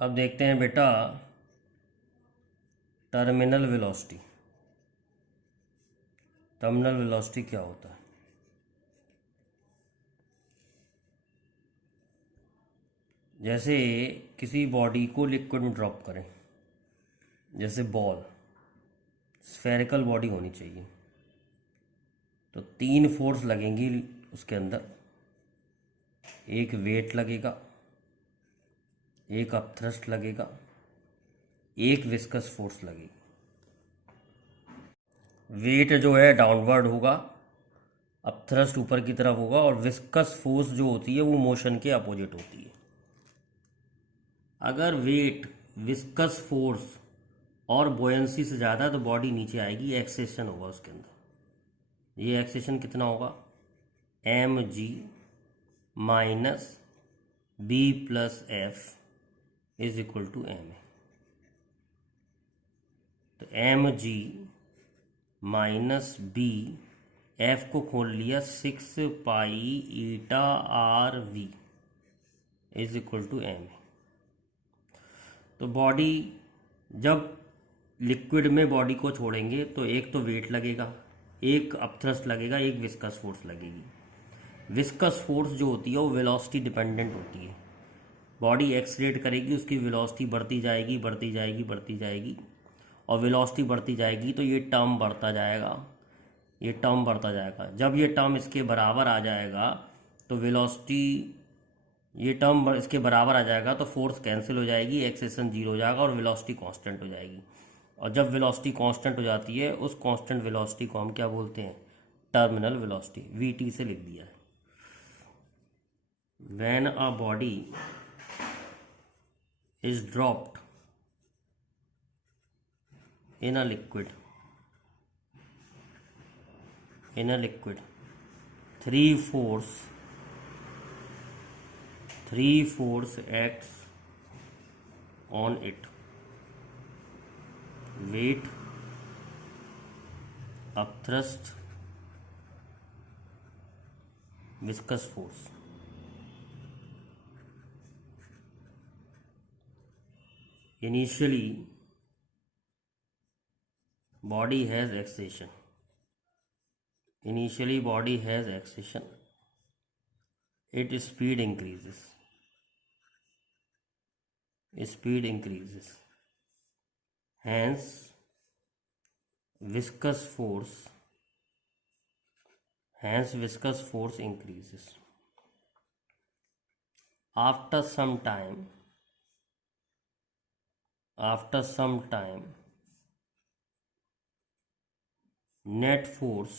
अब देखते हैं बेटा टर्मिनल वेलोसिटी। टर्मिनल वेलोसिटी क्या होता है? जैसे किसी बॉडी को लिक्विड में ड्रॉप करें, जैसे बॉल, स्फेरिकल बॉडी होनी चाहिए, तो 3 फोर्स लगेंगी उसके अंदर। एक वेट लगेगा, एक अपथ्रस्ट लगेगा, एक विस्कस फोर्स लगेगी। वेट जो है डाउनवर्ड होगा, अपथ्रस्ट ऊपर की तरफ होगा, और विस्कस फोर्स जो होती है वो मोशन के अपोजिट होती है। अगर वेट, विस्कस फोर्स और बोयंसी से ज़्यादा है तो बॉडी नीचे आएगी, एक्सेशन होगा उसके अंदर। ये एक्सेशन कितना होगा? M G minus B plus F is equal to M A. तो M G minus B, F को खोल लिया 6 pi eta R V is equal to M A. तो बॉडी जब लिक्विड में बॉडी को छोड़ेंगे तो एक तो वेट लगेगा, एक अपथ्रस्ट लगेगा, एक विस्कस फोर्स लगेगी। विस्कस फोर्स जो होती है वो वेलोसिटी डिपेंडेंट होती है। बॉडी एक्सलेट करेगी, उसकी वेलोसिटी बढ़ती जाएगी बढ़ती जाएगी बढ़ती जाएगी, और वेलोसिटी बढ़ती जाएगी तो ये टर्म बढ़ता जाएगा, ये टर्म बढ़ता जाएगा। जब ये टर्म इसके बराबर आ जाएगा तो वेलोसिटी, ये टर्म इसके बराबर आ जाएगा तो फोर्स कैंसिल हो जाएगी, एक्सेशन जीरो हो जाएगा और वेलोसिटी कांस्टेंट हो जाएगी। और जब वेलोसिटी कांस्टेंट हो जाती है, उस कांस्टेंट वेलोसिटी को हम क्या बोलते हैं? Terminal velocity. वी टी से लिख दिया है। When a body is dropped in a liquid, three force acts on it: weight, upthrust, viscous force. Initially body has accretion. Its speed increases. Hence viscous force increases. After some time net force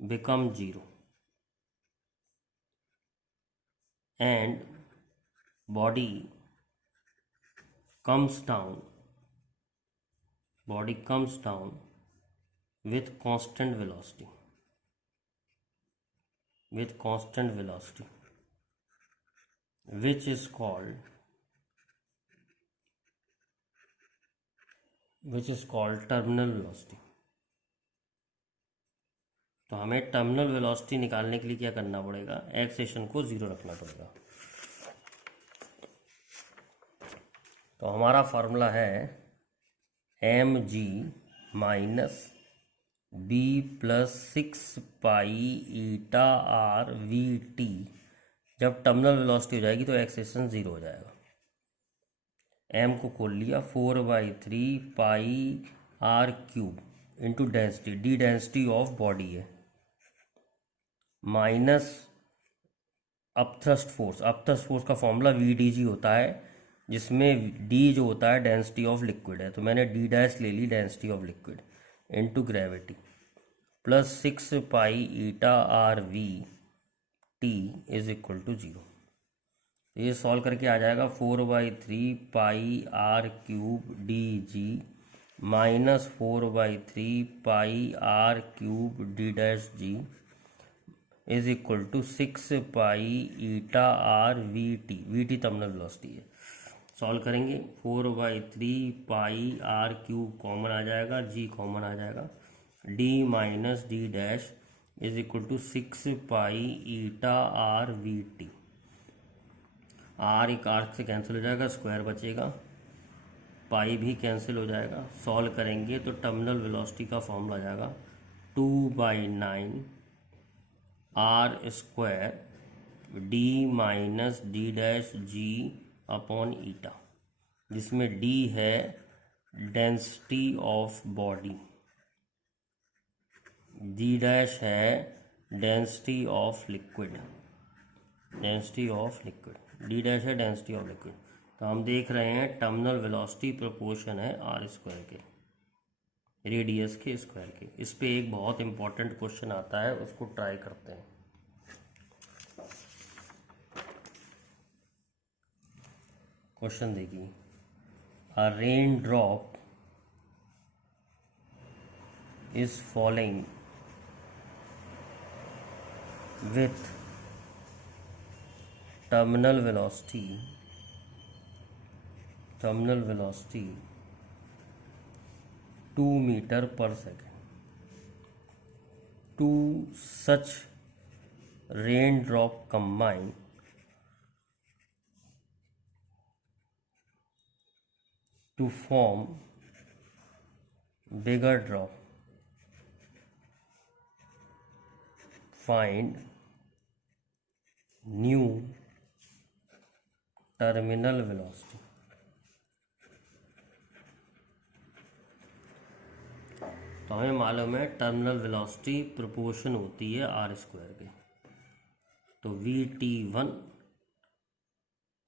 becomes zero and body comes down with constant velocity, which is called terminal velocity. तो हमें terminal velocity निकालने के लिए क्या करना पड़ेगा? Accession को zero रखना पड़ेगा। तो हमारा फार्मूला है M G minus B plus 6 pi eta R V T. जब टर्मिनल वेलोसिटी हो जाएगी तो एक्सेशन जीरो हो जाएगा। एम को खोल लिया, 4/3 pi R cube into density, D density of body है, माइनस अपथ्रस्ट फोर्स का फॉर्मूला वी डी जी होता है, जिसमें डी जो होता है डेंसिटी ऑफ लिक्विड है, तो मैंने डी डैश ले ली, density of liquid, into gravity, plus 6 pi eta R V T is equal to zero. ये सॉल्व करके आ जाएगा 4/3 pi R cube D G minus 4/3 pi R cube D dash G is equal to 6 pi eta R V T. V T terminal velocity है। Solve करेंगे, 4/3 pi R cube common आ जाएगा, G common आ जाएगा, D minus D dash is equal to 6 pi eta R V T. R एक R से cancel हो जाएगा, स्क्वायर बचेगा, पाई भी कैंसिल हो जाएगा। सॉल्व करेंगे तो टर्मिनल वेलोसिटी का फॉर्मूला आ जाएगा 2/9 R square D minus D dash G upon eta, जिसमें डी है density of body, D dash है density of liquid, density of liquid, D dash है डेंसिटी ऑफ लिक्विड। तो हम देख रहे हैं टर्मिनल वेलोसिटी प्रोपोर्शन है आर स्क्वायर के, रेडियस के स्क्वायर के। इस पे एक बहुत इंपॉर्टेंट क्वेश्चन आता है, उसको ट्राई करते हैं। क्वेश्चन देखिए, a rain drop is falling with terminal velocity 2 meter per second. Two such raindrop combine to form bigger drop. Find new terminal velocity. तो हमें मालूम है टर्मिनल वेलोसिटी प्रोपोर्शन होती है आर स्क्वायर के। तो VT1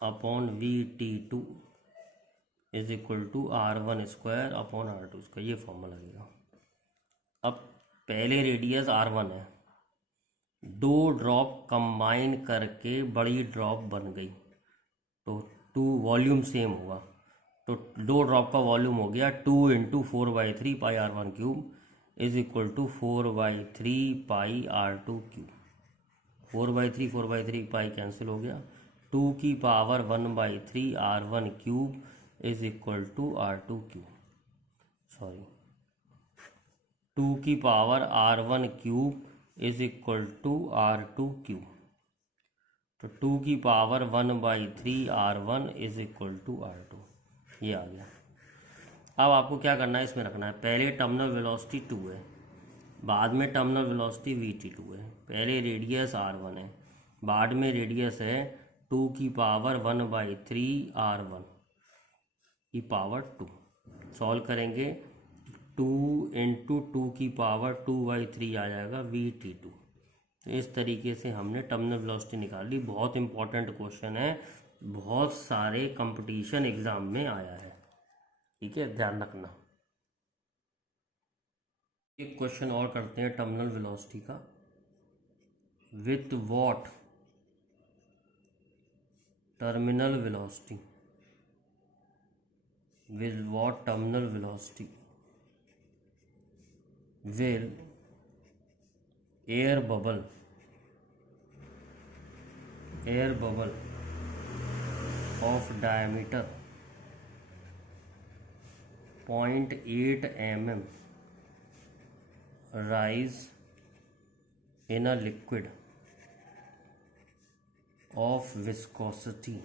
upon VT2 is equal to R1 square upon R2 square, ये formula लगेगा। अब पहले रेडियस R1 है, दो ड्रॉप कंबाइन करके बड़ी ड्रॉप बन गई, तो 2 वॉल्यूम सेम होगा, तो दो ड्रॉप का वॉल्यूम हो गया 2 into 4/3 pi R1 cube is equal to 4/3 pi R2 cube. 4/3 pi cancel हो गया, 2 की power 1/3 R1 cube is equal to R2 cube, sorry 2 की power R1 cube is equal to R2 cube. तो 2 की power 1/3 R1 is equal to R2, ये आ गया। अब आपको क्या करना है, इसमें रखना है पहले टर्मिनल वेलोसिटी 2 है, बाद में टर्मिनल वेलोसिटी VT2 है, पहले रेडियस R1 है, बाद में रेडियस है 2 की पावर 1/3 R1 की पावर 2। सॉल्व करेंगे 2 इंटू 2 की पावर 2/3 आ जाएगा VT2। तो इस तरीके से हमने टर्मिनल वेलोसिटी निकाली। बहुत इंपॉर्टेंट क्वेश्चन है, बहुत सारे कंपटीशन एग्जाम में आया है, ठीक है, ध्यान रखना। एक क्वेश्चन और करते हैं टर्मिनल वेलोसिटी का। With what terminal velocity, with what terminal velocity will air bubble of diameter 0.8 mm rise in a liquid of viscosity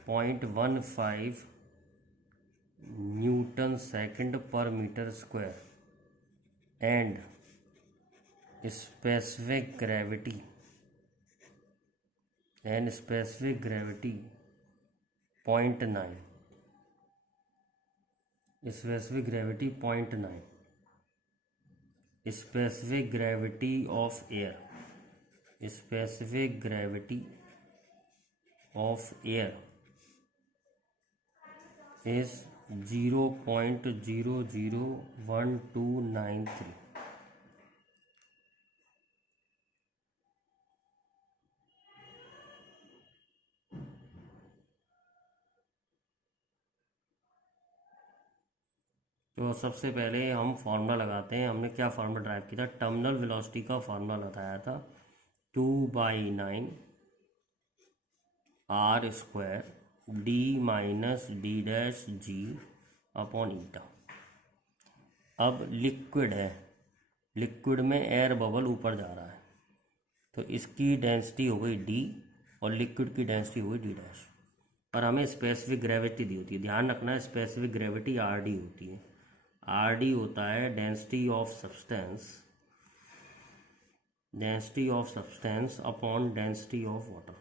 0.15 Newton second per meter square and specific gravity 0.9, specific gravity of air, specific gravity of air is 0.001293। तो सबसे पहले हम formula लगाते हैं। हमने क्या formula drive किया था, टर्मिनल वेलोसिटी का फार्मूला लगाया था 2/9 R square D minus D dash G upon eta. अब लिक्विड है, लिक्विड में एयर बबल ऊपर जा रहा है, तो इसकी डेंसिटी हो गई डी और लिक्विड की डेंसिटी हो गई डी डैश। पर हमें स्पेसिफिक ग्रेविटी दी होती है, ध्यान रखना है स्पेसिफिक ग्रेविटी आर डी होती है। आर डी होता है density of substance upon density of water.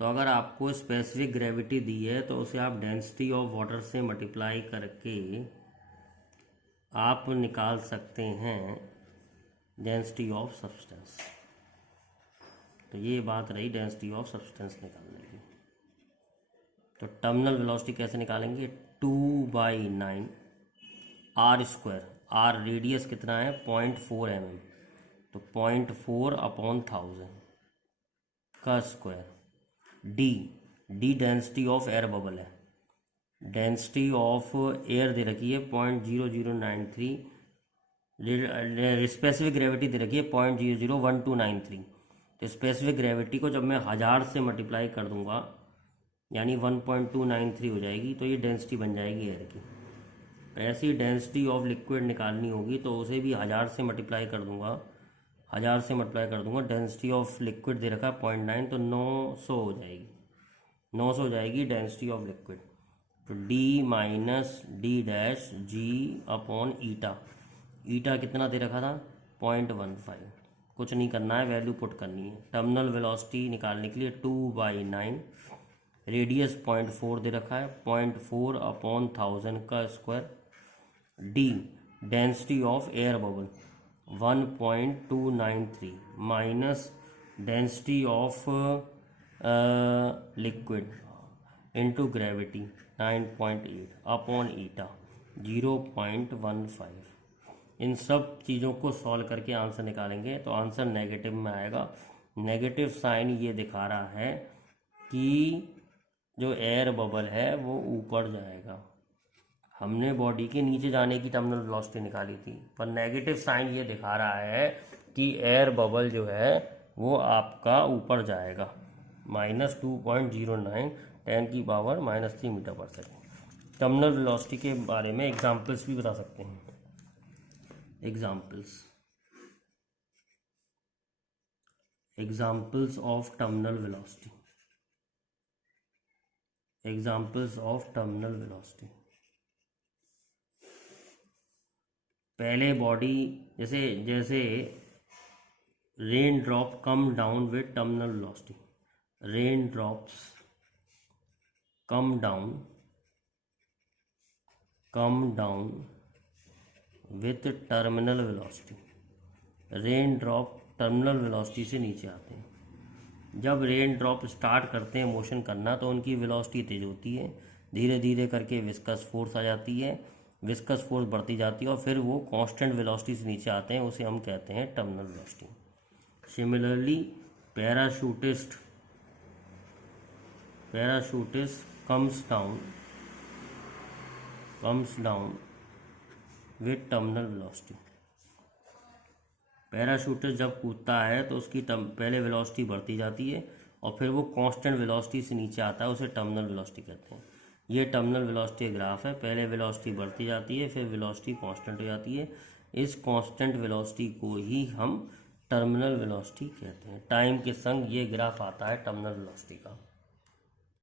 तो अगर आपको स्पेसिफिक ग्रेविटी दी है तो उसे आप डेंसिटी ऑफ वाटर से मल्टीप्लाई करके आप निकाल सकते हैं डेंसिटी ऑफ सब्सटेंस। तो ये बात रही डेंसिटी ऑफ सब्सटेंस निकालने की। तो टर्मिनल वेलोसिटी कैसे निकालेंगे, 2/9 आर स्क्वायर, आर रेडियस कितना है 0.4 mm, तो 0.4 अपॉन 1000 का square. D density of air bubble है, डेंसिटी ऑफ एयर दे रखी है 0.0093, स्पेसिफिक ग्रेविटी दे रखी है 0.001293। तो स्पेसिफिक ग्रेविटी को जब मैं 1000 से मल्टीप्लाई कर दूंगा यानी 1.293 हो जाएगी, तो ये डेंसिटी बन जाएगी एयर की। ऐसी डेंसिटी ऑफ लिक्विड निकालनी होगी तो उसे भी 1000 से मल्टीप्लाई कर दूंगा, 1000 से मल्टीप्लाई कर दूंगा। डेंसिटी ऑफ लिक्विड दे रखा है 0.9, तो 900 हो जाएगी, 900 हो जाएगी डेंसिटी ऑफ लिक्विड। तो D minus D dash G upon ईटा, ईटा कितना दे रखा था 0.15, कुछ नहीं करना है, वैल्यू पुट करनी है। टर्मिनल वेलोसिटी निकालने के लिए 2/9, रेडियस 0.4 दे रखा है, 0.4 अपॉन 1000 का square. D density of air bubble 1.293 minus density of liquid into gravity 9.8 upon eta 0.15। इन सब चीज़ों को सॉल्व करके आंसर निकालेंगे तो आंसर नेगेटिव में आएगा। नेगेटिव साइन ये दिखा रहा है कि जो एयर बबल है वो ऊपर जाएगा। हमने बॉडी के नीचे जाने की टर्मिनल वेलोसिटी निकाली थी, पर नेगेटिव साइन ये दिखा रहा है कि एयर बबल जो है वो आपका ऊपर जाएगा, -2.09 10⁻³ मीटर पर सेकेंड। टर्मिनल वेलोसिटी के बारे में एग्जाम्पल्स भी बता सकते हैं। एग्जाम्पल्स ऑफ टर्मिनल वेलोसिटी, पहले बॉडी जैसे rain drop come down with terminal velocity, rain drops come down with terminal velocity, rain drop terminal velocity से नीचे आते हैं। जब रेन ड्रॉप स्टार्ट करते हैं मोशन करना तो उनकी वेलोसिटी तेज होती है, धीरे धीरे करके विस्कस फोर्स आ जाती है, विस्कस फोर्स बढ़ती जाती है और फिर वो कांस्टेंट वेलोसिटी से नीचे आते हैं, उसे हम कहते हैं terminal velocity. Similarly parachutist comes down with terminal velocity. Parachutist जब कूदता है तो उसकी पहले वेलोसिटी बढ़ती जाती है और फिर वो कांस्टेंट वेलोसिटी से नीचे आता है, उसे टर्मिनल वेलोसिटी कहते हैं। ये टर्मिनल वेलोसिटी ग्राफ है, पहले वेलोसिटी बढ़ती जाती है फिर वेलोसिटी कांस्टेंट हो जाती है। इस कांस्टेंट वेलोसिटी को ही हम टर्मिनल वेलोसिटी कहते हैं। टाइम के संग ये ग्राफ आता है टर्मिनल वेलोसिटी का।